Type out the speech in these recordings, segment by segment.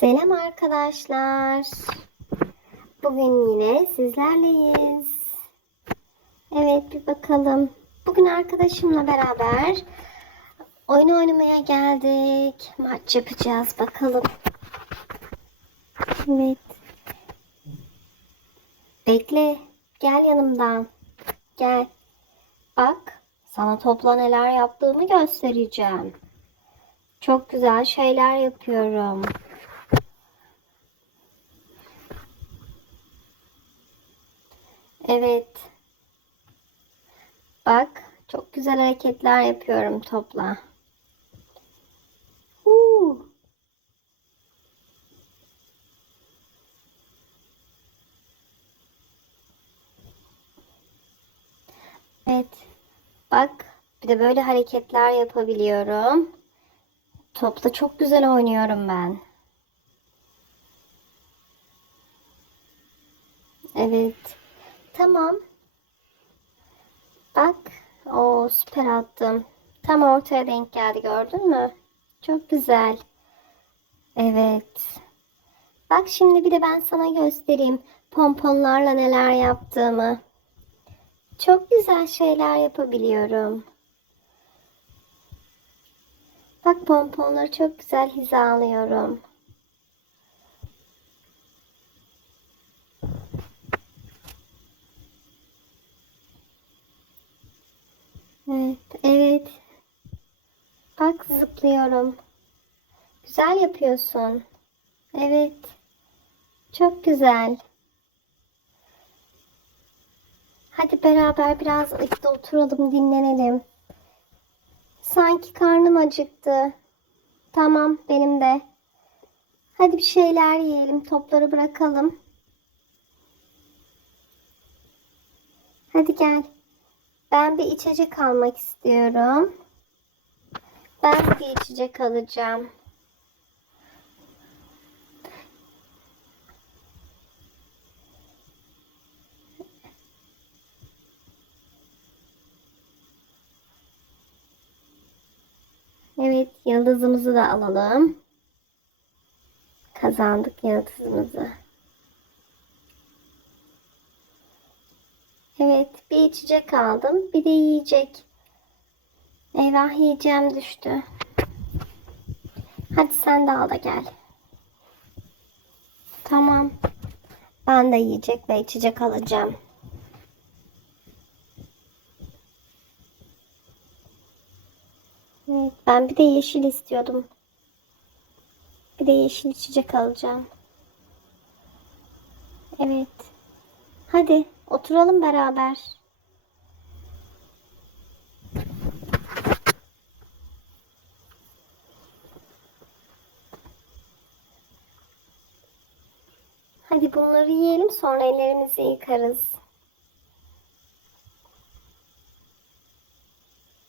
Selam arkadaşlar. Bugün yine sizlerleyiz. Evet bir bakalım. Bugün arkadaşımla beraber oyun oynamaya geldik. Maç yapacağız bakalım. Evet. Bekle. Gel yanımdan. Gel. Bak sana topla neler yaptığımı göstereceğim. Çok güzel şeyler yapıyorum. Evet. Bak, çok güzel hareketler yapıyorum topla. Huu. Evet. Bak, bir de böyle hareketler yapabiliyorum. Topla çok güzel oynuyorum ben. Evet. Tamam. Bak. O süper attım. Tam ortaya denk geldi gördün mü? Çok güzel. Evet. Bak şimdi bir de ben sana göstereyim pomponlarla neler yaptığımı. Çok güzel şeyler yapabiliyorum. Bak pomponları çok güzel hizalıyorum. Evet, evet. Bak zıplıyorum. Güzel yapıyorsun. Evet. Çok güzel. Hadi beraber biraz birlikte oturalım, dinlenelim. Sanki karnım acıktı. Tamam, benim de. Hadi bir şeyler yiyelim, topları bırakalım. Hadi gel. Ben bir içecek almak istiyorum. Ben bir içecek alacağım. Evet, yıldızımızı da alalım. Kazandık yıldızımızı. Evet, bir içecek aldım. Bir de yiyecek. Eyvah yiyeceğim düştü. Hadi sen de al da gel. Tamam. Ben de yiyecek ve içecek alacağım. Evet, ben bir de yeşil istiyordum. Bir de yeşil içecek alacağım. Evet. Hadi oturalım beraber. Hadi bunları yiyelim sonra ellerimizi yıkarız.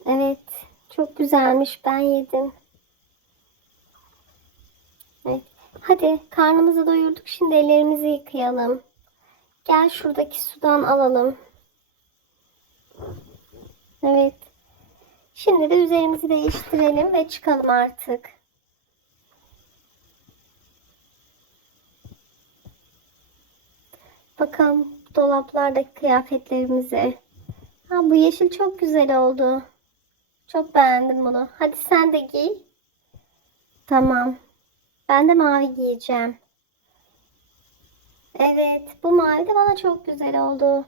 Evet, çok güzelmiş. Ben yedim. Evet. Hadi karnımızı doyurduk. Şimdi ellerimizi yıkayalım. Gel şuradaki sudan alalım. Evet. Şimdi de üzerimizi değiştirelim ve çıkalım artık. Bakalım dolaplardaki kıyafetlerimize. Ha bu yeşil çok güzel oldu. Çok beğendim bunu. Hadi sen de giy. Tamam. Ben de mavi giyeceğim. Evet, bu mavi de bana çok güzel oldu.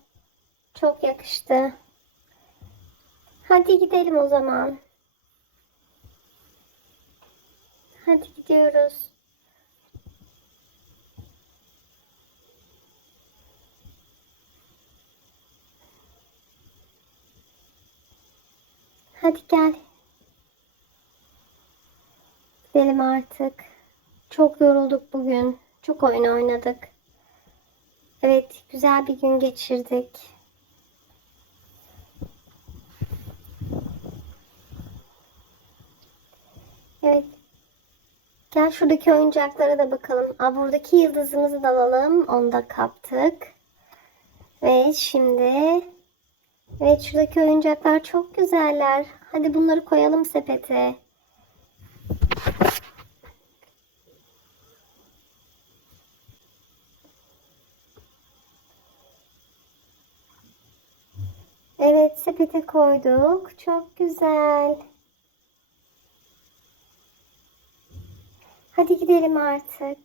Çok yakıştı. Hadi gidelim o zaman. Hadi gidiyoruz. Hadi gel. Gidelim artık. Çok yorulduk bugün. Çok oyun oynadık. Evet, güzel bir gün geçirdik. Evet. Gel şuradaki oyuncaklara da bakalım. Aa, buradaki yıldızımızı da alalım. Onu da kaptık. Ve şimdi Evet şuradaki oyuncaklar çok güzeller. Hadi bunları koyalım sepete. Sepete koyduk. Çok güzel. Hadi gidelim artık.